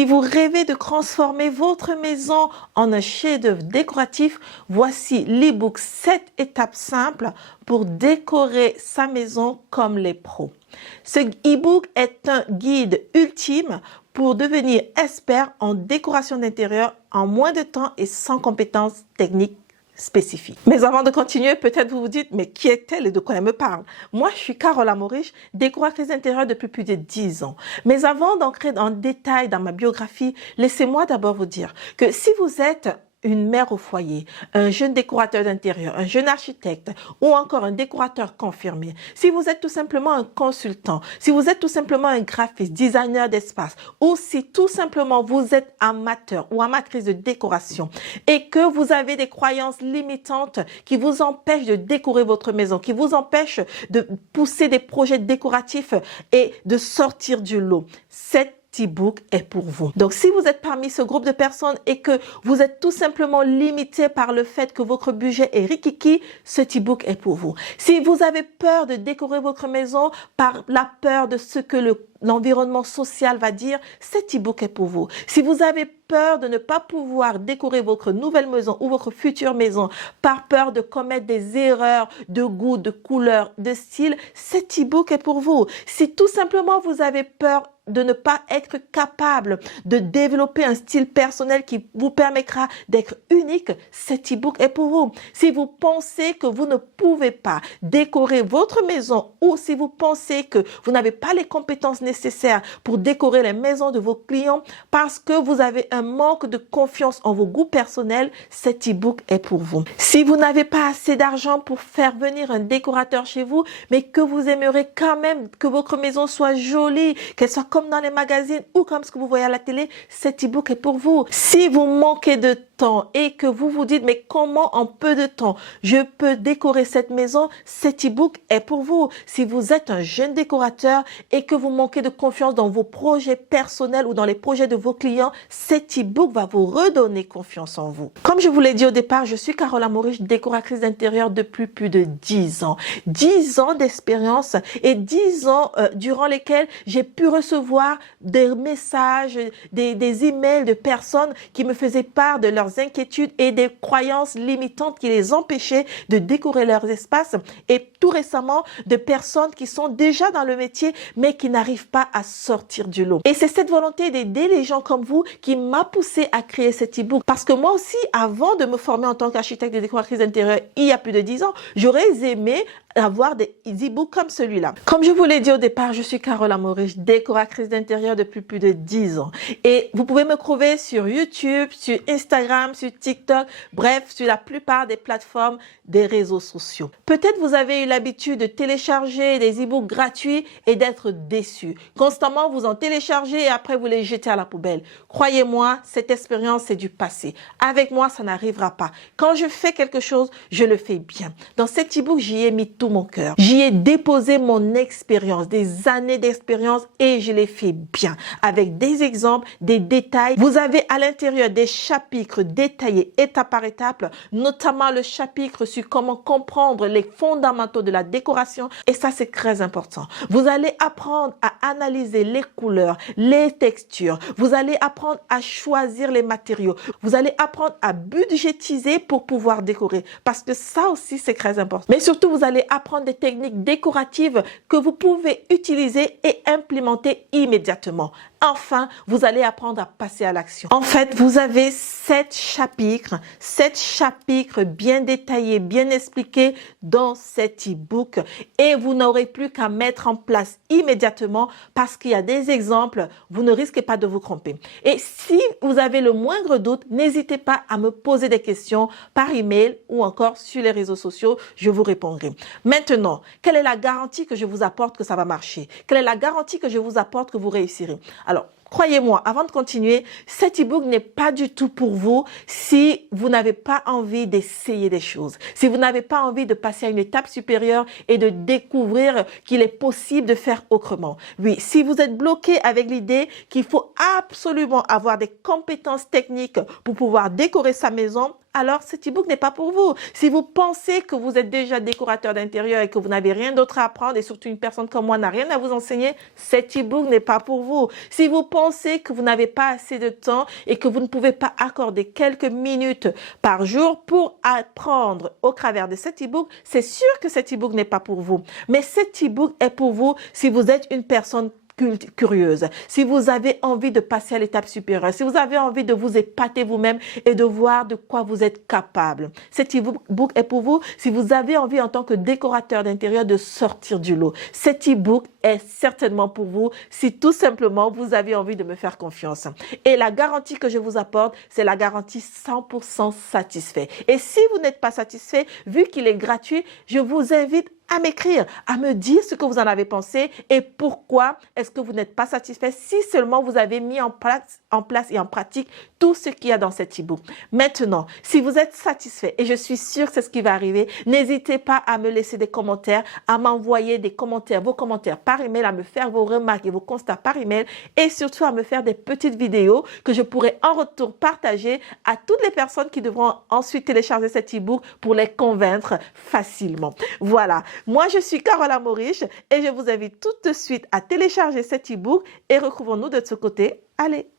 Si vous rêvez de transformer votre maison en un chef-d'œuvre décoratif, voici l'e-book 7 étapes simples pour décorer sa maison comme les pros. Ce e-book est un guide ultime pour devenir expert en décoration d'intérieur en moins de temps et sans compétences techniques spécifiques. Mais avant de continuer, peut-être vous vous dites, mais qui est-elle et de quoi elle me parle? Moi, je suis Carole Amorich, décoratrice d'intérieur depuis plus de 10 ans. Mais avant d'entrer en détail dans ma biographie, laissez-moi d'abord vous dire que si vous êtes une mère au foyer, un jeune décorateur d'intérieur, un jeune architecte ou encore un décorateur confirmé, si vous êtes tout simplement un consultant, si vous êtes tout simplement un graphiste, designer d'espace ou si tout simplement vous êtes amateur ou amatrice de décoration et que vous avez des croyances limitantes qui vous empêchent de décorer votre maison, qui vous empêchent de pousser des projets décoratifs et de sortir du lot, cet e-book est pour vous. Donc, si vous êtes parmi ce groupe de personnes et que vous êtes tout simplement limité par le fait que votre budget est rikiki, ce e-book est pour vous. Si vous avez peur de décorer votre maison par la peur de ce que l'environnement social va dire, cet e-book est pour vous. Si vous avez peur de ne pas pouvoir décorer votre nouvelle maison ou votre future maison par peur de commettre des erreurs de goût, de couleur, de style, cet e-book est pour vous. Si tout simplement vous avez peur de ne pas être capable de développer un style personnel qui vous permettra d'être unique, cet e-book est pour vous. Si vous pensez que vous ne pouvez pas décorer votre maison ou si vous pensez que vous n'avez pas les compétences nécessaires pour décorer les maisons de vos clients parce que vous avez un manque de confiance en vos goûts personnels, cet e-book est pour vous. Si vous n'avez pas assez d'argent pour faire venir un décorateur chez vous, mais que vous aimeriez quand même que votre maison soit jolie, qu'elle soit comme dans les magazines ou comme ce que vous voyez à la télé, cet e-book est pour vous. Si vous manquez de temps et que vous vous dites, mais comment en peu de temps je peux décorer cette maison, cet e-book est pour vous. Si vous êtes un jeune décorateur et que vous manquez de confiance dans vos projets personnels ou dans les projets de vos clients, cet e-book va vous redonner confiance en vous. Comme je vous l'ai dit au départ, je suis Carole Amorich, décoratrice d'intérieur depuis plus de 10 ans. 10 ans d'expérience et 10 ans durant lesquels j'ai pu recevoir des messages, des emails de personnes qui me faisaient part de leurs inquiétudes et des croyances limitantes qui les empêchaient de décorer leurs espaces et tout récemment de personnes qui sont déjà dans le métier mais qui n'arrivent pas à sortir du lot. Et c'est cette volonté d'aider les gens comme vous qui m'a poussé à créer cet e-book parce que moi aussi, avant de me former en tant qu'architecte et décoratrice d'intérieur il y a plus de 10 ans, j'aurais aimé avoir des e-books comme celui-là. Comme je vous l'ai dit au départ, je suis Carole Amorich, décoratrice d'intérieur depuis plus de 10 ans. Et vous pouvez me trouver sur YouTube, sur Instagram, sur TikTok, bref, sur la plupart des plateformes des réseaux sociaux. Peut-être vous avez eu l'habitude de télécharger des e-books gratuits et d'être déçu. Constamment, vous en téléchargez et après vous les jetez à la poubelle. Croyez-moi, cette expérience, c'est du passé. Avec moi, ça n'arrivera pas. Quand je fais quelque chose, je le fais bien. Dans cet e-book, j'y ai mis tout mon cœur. J'y ai déposé mon expérience, des années d'expérience et je l'ai fait bien. Avec des exemples, des détails. Vous avez à l'intérieur des chapitres détaillés étape par étape, notamment le chapitre sur comment comprendre les fondamentaux de la décoration et ça c'est très important. Vous allez apprendre à analyser les couleurs, les textures. Vous allez apprendre à choisir les matériaux. Vous allez apprendre à budgétiser pour pouvoir décorer parce que ça aussi c'est très important. Mais surtout vous allez apprendre des techniques décoratives que vous pouvez utiliser et implémenter immédiatement. Enfin, vous allez apprendre à passer à l'action. En fait, vous avez 7 chapitres bien détaillés, bien expliqués dans cet e-book et vous n'aurez plus qu'à mettre en place immédiatement parce qu'il y a des exemples, vous ne risquez pas de vous tromper. Et si vous avez le moindre doute, n'hésitez pas à me poser des questions par email ou encore sur les réseaux sociaux, je vous répondrai. Maintenant, quelle est la garantie que je vous apporte que ça va marcher? Quelle est la garantie que je vous apporte que vous réussirez? Alors, croyez-moi, avant de continuer, cet e-book n'est pas du tout pour vous si vous n'avez pas envie d'essayer des choses, si vous n'avez pas envie de passer à une étape supérieure et de découvrir qu'il est possible de faire autrement. Oui, si vous êtes bloqué avec l'idée qu'il faut absolument avoir des compétences techniques pour pouvoir décorer sa maison, alors cet e-book n'est pas pour vous. Si vous pensez que vous êtes déjà décorateur d'intérieur et que vous n'avez rien d'autre à apprendre et surtout une personne comme moi n'a rien à vous enseigner, cet e-book n'est pas pour vous. Si vous pensez que vous n'avez pas assez de temps et que vous ne pouvez pas accorder quelques minutes par jour pour apprendre au travers de cet e-book, c'est sûr que cet e-book n'est pas pour vous. Mais cet e-book est pour vous si vous êtes une personne curieuse, si vous avez envie de passer à l'étape supérieure, si vous avez envie de vous épater vous-même et de voir de quoi vous êtes capable. Cet e-book est pour vous si vous avez envie en tant que décorateur d'intérieur de sortir du lot. Cet e-book est certainement pour vous si tout simplement vous avez envie de me faire confiance. Et la garantie que je vous apporte, c'est la garantie 100% satisfait. Et si vous n'êtes pas satisfait, vu qu'il est gratuit, je vous invite à m'écrire, à me dire ce que vous en avez pensé et pourquoi est-ce que vous n'êtes pas satisfait si seulement vous avez mis en place et en pratique tout ce qu'il y a dans cet e-book. Maintenant, si vous êtes satisfait, et je suis sûre que c'est ce qui va arriver, n'hésitez pas à me laisser des commentaires, à m'envoyer des commentaires, vos commentaires par email, à me faire vos remarques et vos constats par email et surtout à me faire des petites vidéos que je pourrai en retour partager à toutes les personnes qui devront ensuite télécharger cet e-book pour les convaincre facilement. Voilà. Moi, je suis Carola Maurice et je vous invite tout de suite à télécharger cet e-book et retrouvons-nous de ce côté. Allez!